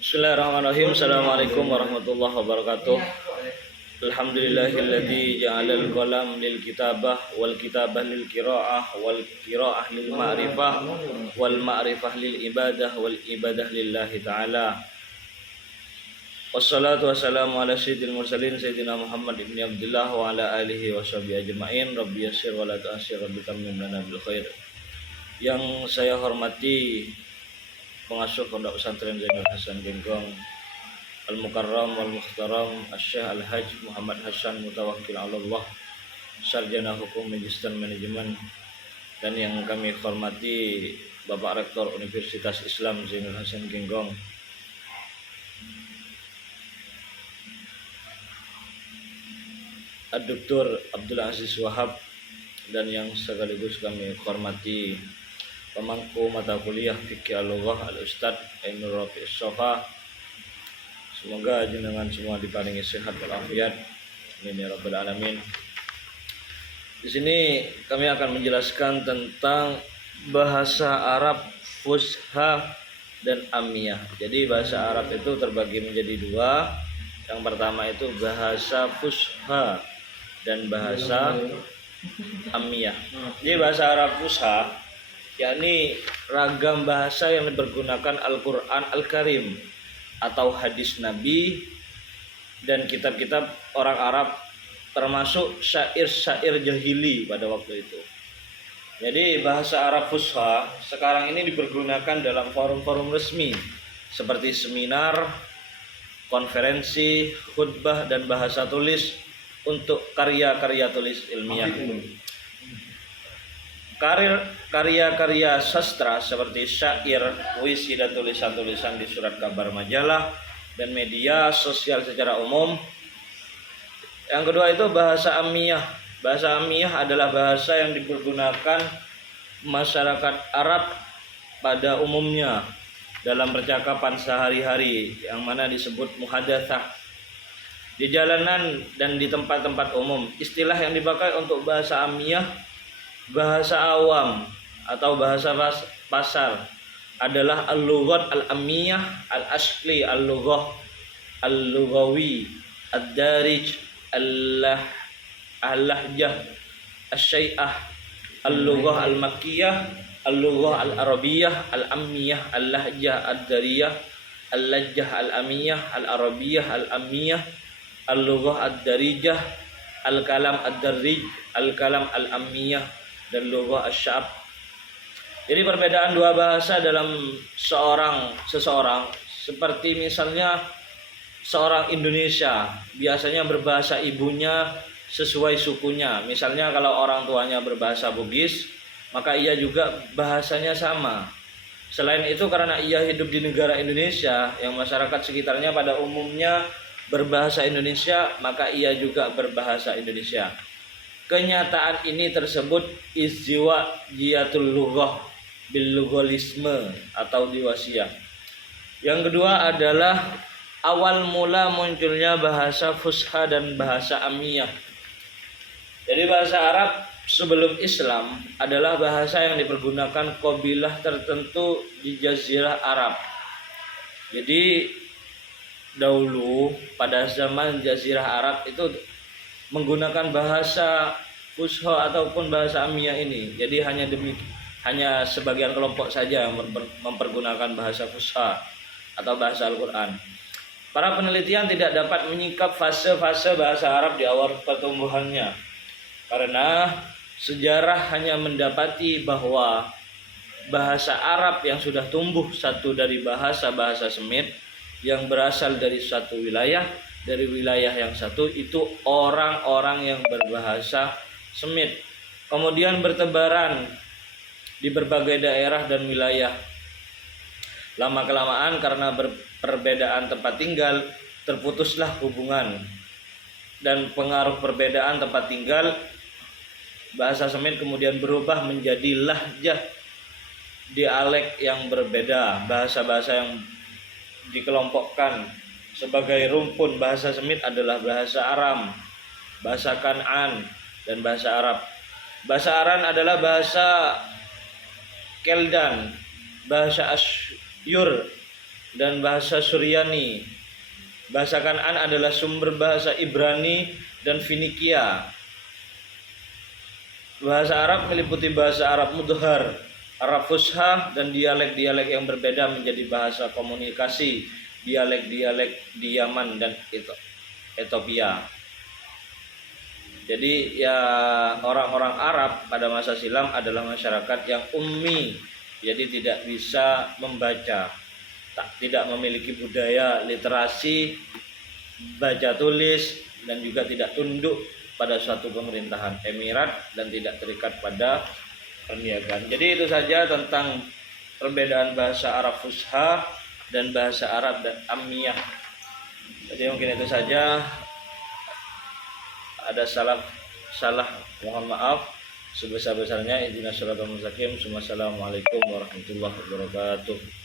Bismillahirrahmanirrahim. Assalamualaikum warahmatullahi wabarakatuh. Alhamdulillahilladzi ja'alal qalam lil kitabah wal kitabah lil qiraah wal qiraah lil ma'rifah wal ma'rifah lil ibadah wal ibadah lillahi ta'ala. Wassalatu wassalamu ala sayyidil mursalin sayyidina Muhammad ibn Abdullah wa ala alihi wa sahbihi ajma'in. Rabbi yassir wa la tu'assir, rabbi tammim lana bil khair. Yang saya hormati pengasuh Pondok Pesantren Zainul Hasan Genggong, Al-Mukarram wal Mukhtaram Asy-Syaikh Al-Hajj Muhammad Hasan Mutawakkil 'ala Allah, Sarjana Hukum Magister Manajemen, dan yang kami hormati Bapak Rektor Universitas Islam Zainul Hasan Genggong, Dr. Abdul Aziz Wahab, dan yang sekaligus kami hormati pemangku mata kuliah Fikih Al-Lughah Al-Ustaz Ainur Rafi' Sofa. Semoga jenengan semua diparingi sehat walafiat. Amin ya rabbal alamin. Di sini kami akan menjelaskan tentang bahasa Arab Fusha dan Amiyah. Jadi bahasa Arab itu terbagi menjadi dua. Yang pertama itu bahasa Fusha dan bahasa Amiyah. Jadi bahasa Arab Fusha yakni ragam bahasa yang dipergunakan Al-Quran Al-Karim atau hadis Nabi dan kitab-kitab orang Arab, termasuk syair-syair jahili pada waktu itu. Jadi bahasa Arab Fusha sekarang ini dipergunakan dalam forum-forum resmi seperti seminar, konferensi, khutbah, dan bahasa tulis untuk karya-karya tulis ilmiah. Karya-karya sastra seperti syair, puisi, dan tulisan-tulisan di surat kabar majalah dan media sosial secara umum. Yang kedua itu bahasa Amiyah. Bahasa Amiyah adalah bahasa yang dipergunakan masyarakat Arab pada umumnya dalam percakapan sehari-hari, yang mana disebut muhadatsah, di jalanan dan di tempat-tempat umum. Istilah yang dipakai untuk bahasa Amiyah, bahasa awam atau bahasa pasar, adalah al-lughat al-amiyah, al-asli, al-lughah, al-lughawi, ad-darij, al-lahjah, asy-syai'ah, al-lughah al-makkiyah, al-lughah al-arabiyah, al-amiyah, al-lahjah ad-dariyah, al-lahjah al-amiyah, al-arabiyah al-amiyah, al-lughah ad-darijah, al-kalam ad-darij, al-kalam al-amiyah, dan lughah asy-sya'b. Jadi perbedaan dua bahasa dalam seseorang seperti misalnya seorang Indonesia biasanya berbahasa ibunya sesuai sukunya. Misalnya kalau orang tuanya berbahasa Bugis, maka ia juga bahasanya sama. Selain itu, karena ia hidup di negara Indonesia yang masyarakat sekitarnya pada umumnya berbahasa Indonesia, maka ia juga berbahasa Indonesia. Kenyataan ini tersebut izdiwa jiatul lughah bil lughalisme atau diwasiyah. Yang kedua adalah awal mula munculnya bahasa Fusha dan bahasa Amiyah. Jadi bahasa Arab sebelum Islam adalah bahasa yang dipergunakan qabilah tertentu di Jazirah Arab. Jadi dahulu pada zaman Jazirah Arab itu menggunakan bahasa Fusha ataupun bahasa Amiyah ini. Jadi hanya sebagian kelompok saja yang mempergunakan bahasa Fusha atau bahasa Al-Quran. Para penelitian tidak dapat menyingkap fase-fase bahasa Arab di awal pertumbuhannya, karena sejarah hanya mendapati bahwa bahasa Arab yang sudah tumbuh satu dari bahasa-bahasa Semit yang berasal dari suatu wilayah, dari wilayah yang satu itu orang-orang yang berbahasa Semit, kemudian bertebaran di berbagai daerah dan wilayah. Lama-kelamaan karena perbedaan tempat tinggal, terputuslah hubungan, dan pengaruh perbedaan tempat tinggal, bahasa Semit kemudian berubah menjadi lahjah, dialek yang berbeda. Bahasa-bahasa yang dikelompokkan sebagai rumpun bahasa Semit adalah bahasa Aram, bahasa Kan'an, dan bahasa Arab. Bahasa Aran adalah bahasa Keldan, bahasa Asyur, dan bahasa Suryani. Bahasa Kan'an adalah sumber bahasa Ibrani dan Finikia. Bahasa Arab meliputi bahasa Arab Mudhar, Arab Fushah, dan dialek-dialek yang berbeda menjadi bahasa komunikasi dialek-dialek di Yaman dan Ethiopia. Jadi ya, orang-orang Arab pada masa silam adalah masyarakat yang ummi, jadi tidak bisa membaca, tidak memiliki budaya literasi baca tulis, dan juga tidak tunduk pada suatu pemerintahan emirat dan tidak terikat pada perniagaan. Jadi itu saja tentang perbedaan bahasa Arab Fusha dan bahasa Arab dan Ammiyah. Jadi mungkin itu saja. Ada salah mohon maaf sebesar-besarnya. Ihdinas siratal mustaqim. Assalamualaikum warahmatullahi wabarakatuh.